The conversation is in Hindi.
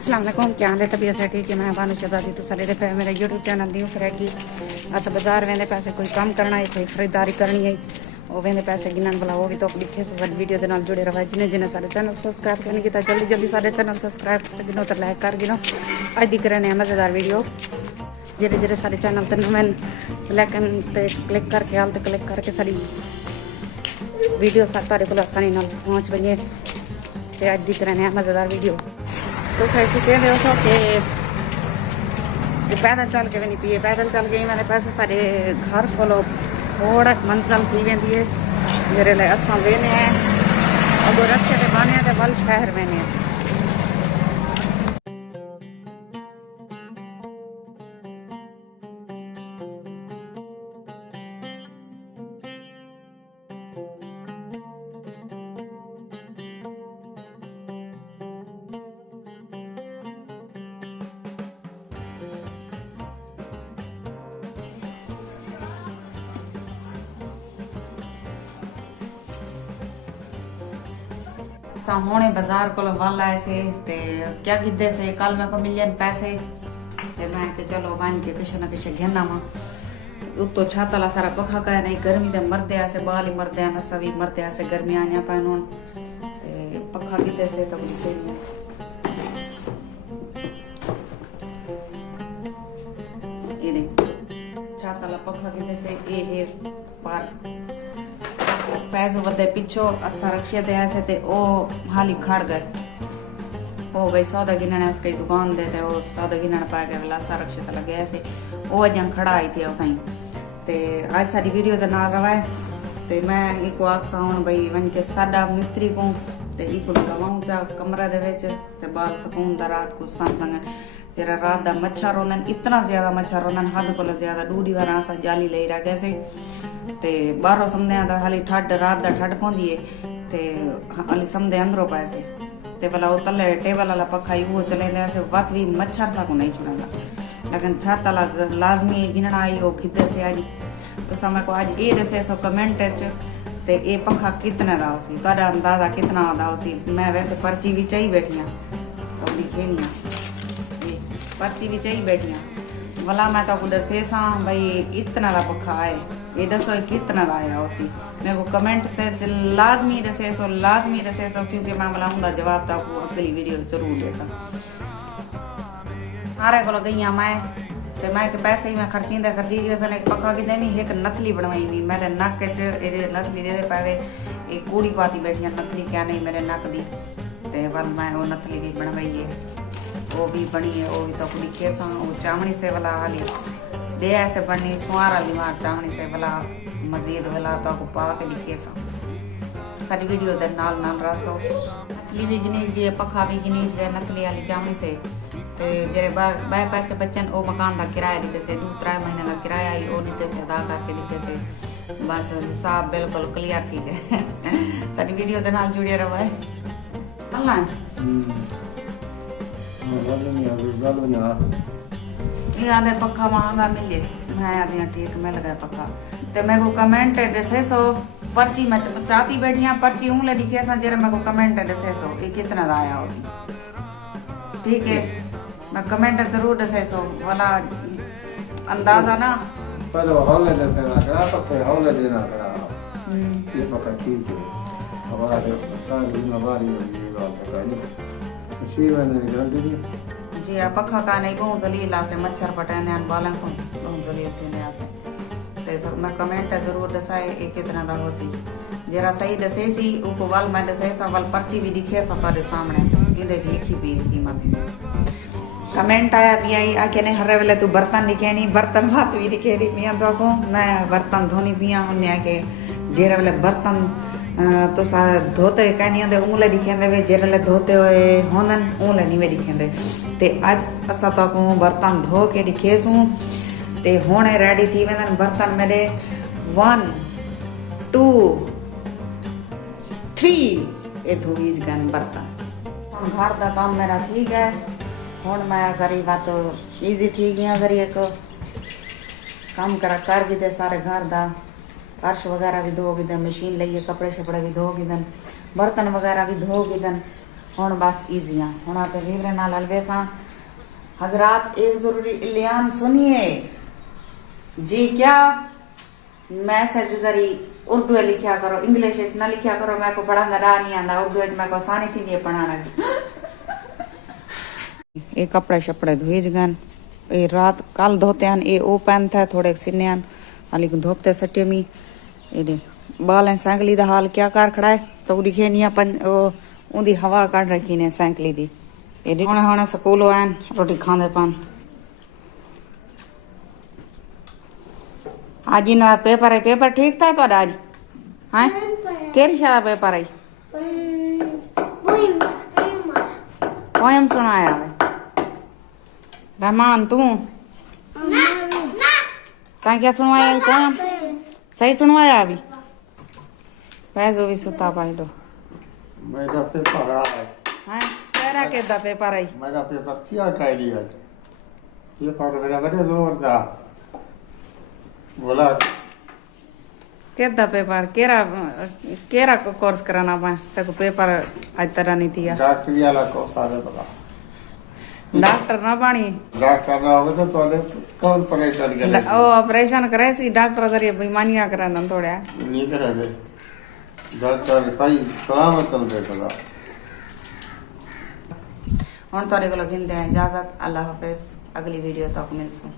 अस्सलाम वालेकुम, क्या हाल है? तबीयत से ठीक है? मैं बानू चौधरी तो सारे देखा है मेरा यूट्यूब चैनल न्यूज़ रहेगी। अस बाजार वेंदे पैसे कोई काम करना है, कोई खरीदारी करनी है, वो वेंदे पैसे गिनन वाला वो भी तो अपनी खेस वीडियो के नाल जुड़े रहा। जिन्हें जिन्हें सारे चैनल सब्सक्राइब करने की जल्दी जल्दी सारे चैनल सब्सक्राइब कर गिनो तो लाइक कर गिनो। अज दी करने मज़ेदार वीडियो जेरे जेरे सारे चैनल ते मैं लेकिन क्लिक करके हाल तो क्लिक करके सारी वीडियो सारे को आसानी नाल पहुँच वजे। तो अज दी करने मज़ेदार वीडियो तो कैसे कहते हो कि पैदल चल के भी नहीं पिए, पैदल चल के मैंने पैसे सारे घर को थोड़ा मंजिल थी वेंदी है मेरे लिए। असां वेने हैं अगो रखे ते बाने ते वल शहर वेने हैं। होने बाजार को वाला ऐसे ते क्या गिद्धे से कल मेरे को मिल जाए पैसे ते मैं के चलो मान के कुछ ना कुछ घेना मा उत्तो छातला सारा पखा का नहीं गर्मी दे मरदे ऐसे बाल ही मरदे ना सभी मरदे ऐसे गर्मी आने पाए ते पखा गिद्धे से तो ये देख छातला पखा गिद्धे से ए है पार पैसों वधे पिछो असा रक्षे थे ऐसे ते ओ हाली खड़ गए हो गई सौदा गिनने ऐसे कई दुकान दे ते ओ सौदा गिनने पा गए वाला असा रक्षे ते लगे ऐसे ओ अजां खड़ा आई थे उताई ते आज सारी वीडियो दे नाल रवा है ते मैं इको आखसा हुन भाई वन के साडा मिस्त्री को ते इको लगाऊं चा कमरे दे विच ते बाल सुकून दा रात को संग तेरा रात दा मच्छर होंदन इतना ज्यादा मच्छर होंदन हद कोला ज्यादा डूडी वार असा जाली लई रह गए से ते बाहरों समझे दा हाली ठंड रात दा ठंड पौंदी है ते हाली समझे अंदरों पैसे ते भला वो तले टेबल वाला पखा ही वो चले ऐसे वत भी मच्छर सा को नहीं छुड़ेगा लेकिन छत वाला लाजमी गिनना आई वो खिदे से आज तो समय को आज ये दसे सो कमेंट ते ये पखा कितने दा होसी तारा अंदाजा कितना दा होसी। मैं वैसे पर्ची भी चाहिए बैठिया तो लिखे नहीं पर्ची भी चाहिए बैठिया भला मैं तो दसे सा भाई इतना दा पखा है ये दसो कितना दा आया उसी मेरे को कमेंट से लाजमी दसे सो क्योंकि मैं बुलाऊंगा जवाब तो आपको अगली वीडियो जरूर दे सा। सारे को गई मैं तो मैं के पैसे ही मैं खर्ची वैसे एक पक्का की देवी एक नथली बनवाई भी मेरे नक च नथली दे पावे एक कूड़ी पाती बैठी नथली क्या नहीं मेरे नक दी ते वल मैं वो नथली भी बनवाई है वो भी बनी है वो भी तो अपनी केसा वो चावनी से वाला हाली दे ऐसे बननी सुहार वाली मार चावनी से वाला मजीद वाला तो आपको पा के लिखे सा सारी वीडियो दे नाल नाल रसो नथली भी गिनीज दिए पखा भी गिनीज गए नथली वाली चावनी से ते जेरे बाय पैसे बच्चन ओ मकान का किराया दीते से 2-3 महीने का किराया ही ओ दीते से अदा करके दीते से बस हिसाब बिल्कुल क्लियर थी गए सारी वीडियो दे नाल जुड़े रहो है अल्लाह ये आधे पक्का महंगा मिले मैं आधे ठीक मिल गया पक्का ते मेरे को कमेंट दसे सो पर्ची मैं चाहती बैठिया पर्ची उंगले लिखे सा जेरे मेरे को कमेंट दसे सो ये कितना दा आया उसी ठीक है मैं कमेंट जरूर दसे सो वाला अंदाजा ना पर हौले दसे ना करा तो फिर हौले देना करा ये पक्का ठीक है हमारे सारी हमारी ये बात है नहीं शी मैंने जल्दी जी आप पखा का नहीं बहुत जलीला से मच्छर पटाने आन बालन को बहुत जलील थे नया से ते सब मैं कमेंट जरूर दसाए एक कितना दा होसी जरा सही दसे सी ऊपर वाल मैं दसे सा वाल पर्ची भी दिखे सब तेरे सामने इंदे जी लिखी भी कीमत है कमेंट आया भी आई आके ने हर वेले तू बर्तन लिखे नहीं बर्तन बात भी दिखे रही पिया तो को मैं बर्तन धोनी पिया उन्हें आके जेरे वेले बर्तन तो सा धोते कहनी होंदे उंगले दिखेंदे वे जेरे धोते हुए होंदन उंगले नहीं वे दिखेंदे ते आज असा तो को बर्तन धो के दिखेसू ते होने रेडी थी वेंदन बर्तन मेरे 1 2 3 ए धोईज गन बर्तन घर का काम मेरा ठीक है हुन मैं जरी बात इजी थी गया जरी एक काम कर भी दे सारे घर दा फर्श वगैरह भी धोगी दन मशीन लइए कपड़े शपड़े भी धोगी दन बर्तन वगैरह भी धोगी दन हुण बस ईजी हाँ हुण आप वीवरे नाल हलवे सां हजरात एक जरूरी इल्यान सुनिए जी क्या मैसेज जरी उर्दू लिखा करो इंग्लिश न लिखा करो मैं को पढ़ा रहा नहीं आंदा उर्दू मैं को आसानी थी पढ़ाने ये कपड़े शपड़े धोई गन ये रात कल धोते हैं ये ओ पैन था थोड़े सिने हैं हाली धोपते सटे मी ये बाल है सैंकली दा हाल क्या कर खड़ा है तो दिखे नहीं अपन उदी हवा काट रखी ने सैंकली दी ये हुणे हुणे स्कूल आन रोटी खांदे पान आज इन पेपर ठीक था तो आज हाँ केरी शाला पेपर आई पोयम सुनाया रहमान तू ता क्या सुनवाया पोयम सही सुनवाया अभी पैसो भी सुता पाइलो मेरा पेपर है हाँ तेरा के दा पेपर आई मेरा पेपर क्या कह लिया ये पर मेरा बड़े जोरदार बोला केदा पेपर केरा केरा को कोर्स कराना पा तक पेपर आज तरह नहीं थी डॉक्टर वाला को सारे बता डॉक्टर ना पानी डॉक्टर ना हो तो तोले कौन परेशान करे ओ ऑपरेशन करे सी डॉक्टर जरिए बीमारियां कराना थोड़ा नहीं करे दे डॉक्टर भाई सलामत दे तला हुण तोरे को गिनते हैं इजाजत अल्लाह हाफिज अगली वीडियो तक मिलसूं।